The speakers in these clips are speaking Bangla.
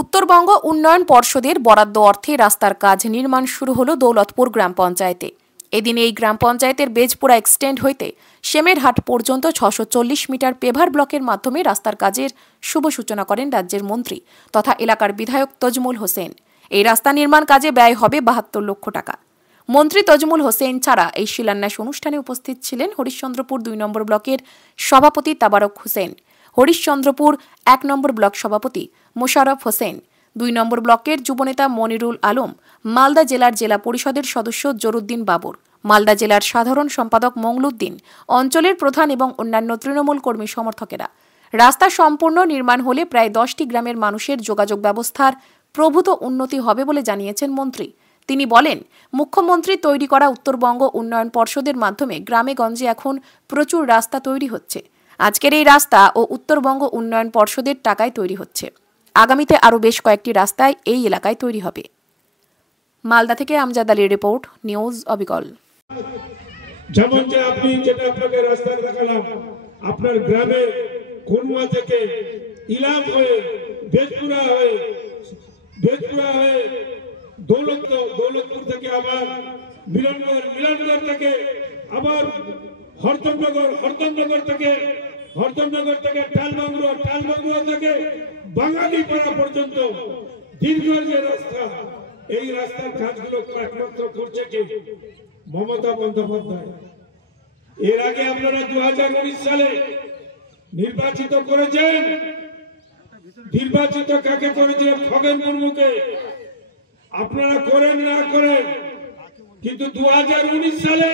উত্তরবঙ্গ উন্নয়ন পর্ষদের বরাদ্দ অর্থে রাস্তার কাজ নির্মাণ শুরু হলো দৌলতপুর গ্রাম পঞ্চায়েতে। এদিন এই গ্রাম পঞ্চায়েতের বেজপুরা এক্সটেন্ড হইতে সেমেরহাট পর্যন্ত 640 মিটার পেভার ব্লকের মাধ্যমে রাস্তার কাজের শুভ সূচনা করেন রাজ্যের মন্ত্রী তথা এলাকার বিধায়ক তজমুল হোসেন। এই রাস্তা নির্মাণ কাজে ব্যয় হবে 72 লক্ষ টাকা। মন্ত্রী তজমুল হোসেন ছাড়া এই শিলান্যাস অনুষ্ঠানে উপস্থিত ছিলেন হরিশ্চন্দ্রপুর 2 নম্বর ব্লকের সভাপতি তাবারক হোসেন, হরিশ্চন্দ্রপুর 1 নম্বর ব্লক সভাপতি মোশাররফ হোসেন, 2 নম্বর ব্লকের যুবনেতা মনিরুল আলম, মালদা জেলার জেলা পরিষদের সদস্য জরুদ্দিন বাবর, মালদা জেলার সাধারণ সম্পাদক মংলুদ্দিন, অঞ্চলের প্রধান এবং অন্যান্য তৃণমূল কর্মী সমর্থকেরা। রাস্তা সম্পূর্ণ নির্মাণ হলে প্রায় 10টি গ্রামের মানুষের যোগাযোগ ব্যবস্থার প্রভূত উন্নতি হবে বলে জানিয়েছেন মন্ত্রী। তিনি বলেন, মুখ্যমন্ত্রী তৈরি করা উত্তরবঙ্গ উন্নয়ন পর্ষদের মাধ্যমে গ্রামে গঞ্জে এখন প্রচুর রাস্তা তৈরি হচ্ছে। আজকের এই রাস্তা ও উত্তরবঙ্গ উন্নয়ন পর্ষদের টাকায় তৈরি হচ্ছে। আগামীতে আরও বেশ কয়েকটি রাস্তায় এই এলাকায় তৈরি হবে। মালদা থেকে আমজাদ আলীর রিপোর্ট, নিউজ অবিকল। যেমন যে আপনি যেটা আপনাকে রাস্তা দেখালাম, আপনার গ্রামে কোনমা থেকে ইলাম হয়ে বেজপুরা হয়ে দৌলতপুর থেকে আবার মিলনগর থেকে আবার হরদমনগর থেকে টালবাংলো থেকে বাঙালিপাড়া পর্যন্ত দীর্ঘ যে রাস্তা, এই রাস্তার কাজগুলো একমাত্র করছে কে? মমতা বন্দ্যোপাধ্যায়। এর আগে আপনারা 2019 সালে নির্বাচিত করেছেন। নির্বাচিত কাকে করেছিলেন? খগেন মুর্মুকে। আপনারা করেন না করেন, কিন্তু 2019 সালে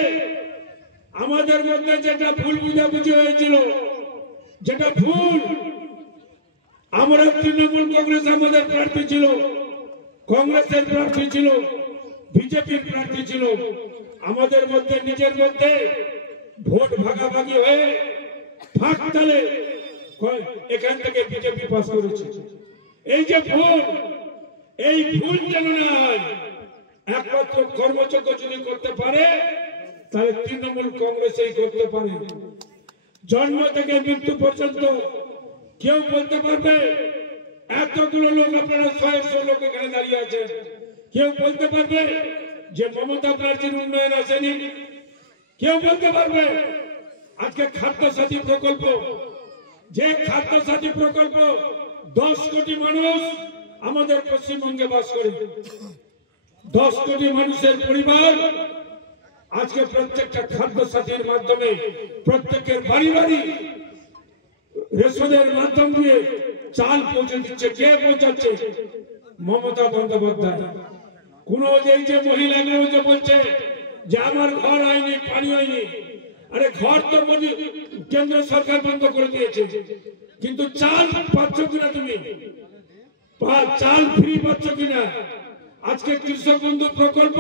আমাদের মধ্যে যেটা ভুল বুঝাবুঝি হয়েছিল, যেটা ভুল, আমরা তৃণমূল কংগ্রেস আমাদের প্রার্থী ছিল, কংগ্রেসের প্রার্থী ছিল, বিজেপির প্রার্থী ছিল। আমাদের মধ্যে নিজের মধ্যে ভোট ভাগাভাগি হয়ে ফাঁক তালে এখান থেকে বিজেপি পাস করেছে। এই যে ভুল, এই ভুল যেন না হয়, একমাত্র কর্মযোগ্য যদি করতে পারে তাহলে তৃণমূল কংগ্রেসই করতে পারে। জন্ম থেকে মৃত্যু পর্যন্ত কেউ বলতে পারবে? এতগুলো লোক, আপনারা 100 লোক এখানে দাঁড়িয়ে আছেন, কেউ বলতে পারবে যে মমতা ব্যানার্জির উন্নয়ন আসেনি? কেউ বলতে পারবে? আজকে খাদ্যসাথী প্রকল্প, যে খাদ্যসাথী প্রকল্প 10 কোটি মানুষ আমাদের পশ্চিমবঙ্গে বাস করে, 10 কোটি মানুষের পরিবার আজকে প্রত্যেকটা খাদ্যসাথীর মাধ্যমে প্রত্যেকের বাড়ি বাড়ি রেশনের মাধ্যম দিয়ে চাল পৌঁছে দিচ্ছে। কে পৌঁছাচ্ছে? মমতা বন্দ্যোপাধ্যায়। কোন এই যে মহিলাগুলো যে বলছে যে আমার ঘর হয়নি, পানি হয়নি, আরে ঘর তো কেন্দ্র সরকার বন্ধ করে দিয়েছে, কিন্তু চাল পাচ্ছ কিনা? তুমি চাল ফ্রি পাচ্ছ কিনা? আজকে কৃষক বন্ধু প্রকল্প,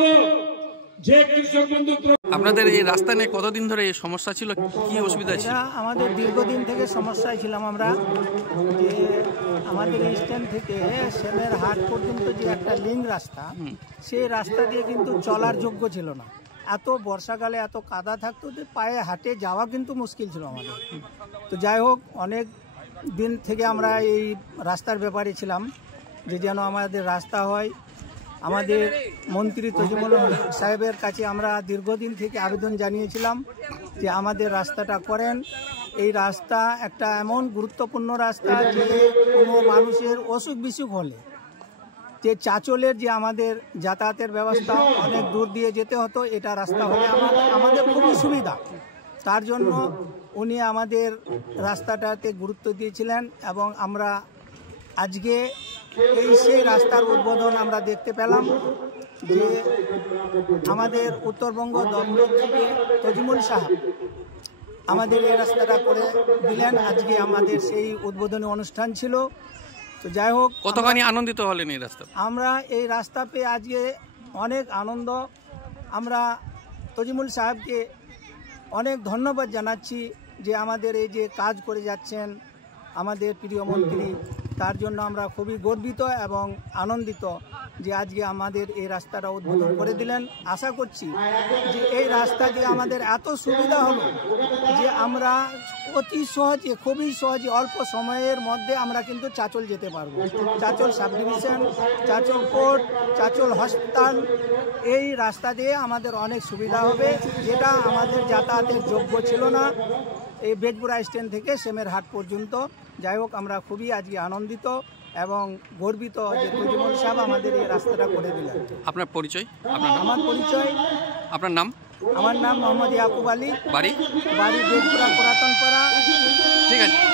যে কৃষক বন্ধু, আপনাদের এই রাস্তা নিয়ে কতদিন ধরে এই সমস্যা ছিল, কি অসুবিধা ছিল? আমাদের দীর্ঘদিন থেকে সমস্যায় ছিলাম আমরা, যে আমাদের স্ট্যান্ড থেকে সেমেরহাট পর্যন্ত যে একটা লিঙ্ক রাস্তা, সেই রাস্তা দিয়ে কিন্তু চলার যোগ্য ছিল না। এত বর্ষাকালে এত কাদা থাকতো যে পায়ে হাঁটে যাওয়া কিন্তু মুশকিল ছিল আমাদের। তো যাই হোক, অনেক দিন থেকে আমরা এই রাস্তার ব্যাপারে ছিলাম যে যেন আমাদের রাস্তা হয়। আমাদের মন্ত্রী তজমুল সাহেবের কাছে আমরা দীর্ঘদিন থেকে আবেদন জানিয়েছিলাম যে আমাদের রাস্তাটা করেন। এই রাস্তা একটা এমন গুরুত্বপূর্ণ রাস্তা যে কোনো মানুষের অসুখ বিসুখ হলে, যে চাঁচলের যে আমাদের যাতায়াতের ব্যবস্থা অনেক দূর দিয়ে যেতে হতো, এটা রাস্তা হলে আমাদের খুবই সুবিধা। তার জন্য উনি আমাদের রাস্তাটাতে গুরুত্ব দিয়েছিলেন এবং আমরা আজকে সেই রাস্তার উদ্বোধন আমরা দেখতে পেলাম যে আমাদের উত্তরবঙ্গ দপ্তর থেকে তজমুল সাহেব আমাদের এই রাস্তাটা করে দিলেন। আজকে আমাদের সেই উদ্বোধনী অনুষ্ঠান ছিল। তো যাই হোক, কতখানি আনন্দিত হলেন এই রাস্তা? আমরা এই রাস্তা পেয়ে আজকে অনেক আনন্দ। আমরা তজমুল সাহেবকে অনেক ধন্যবাদ জানাচ্ছি যে আমাদের এই যে কাজ করে যাচ্ছেন আমাদের প্রিয় মন্ত্রী, তার জন্য আমরা খুবই গর্বিত এবং আনন্দিত যে আজকে আমাদের এই রাস্তাটা উদ্বোধন করে দিলেন। আশা করছি যে এই রাস্তা দিয়ে আমাদের এত সুবিধা হলো যে আমরা অতি সহজে, খুবই সহজে, অল্প সময়ের মধ্যে আমরা কিন্তু চাঁচল যেতে পারবো। Chanchal sub division, Chanchal court, Chanchal hospital, এই রাস্তা দিয়ে আমাদের অনেক সুবিধা হবে, যেটা আমাদের যাতায়াতের যোগ্য ছিল না এই বেজপুরা স্ট্যান্ড থেকে সেমের হাট পর্যন্ত। যাই হোক, আমরা খুবই আজকে আনন্দিত এবং গর্বিত যে তজিমুল সাহেব আমাদের এই রাস্তাটা করে দিলেন। আপনার পরিচয়? আমার পরিচয়, আপনার নাম? আমার নাম মোহাম্মদ ইয়াকুব আলী, বাড়ি? বাড়ি বেজপুরা পুরাতনপাড়া। ঠিক আছে।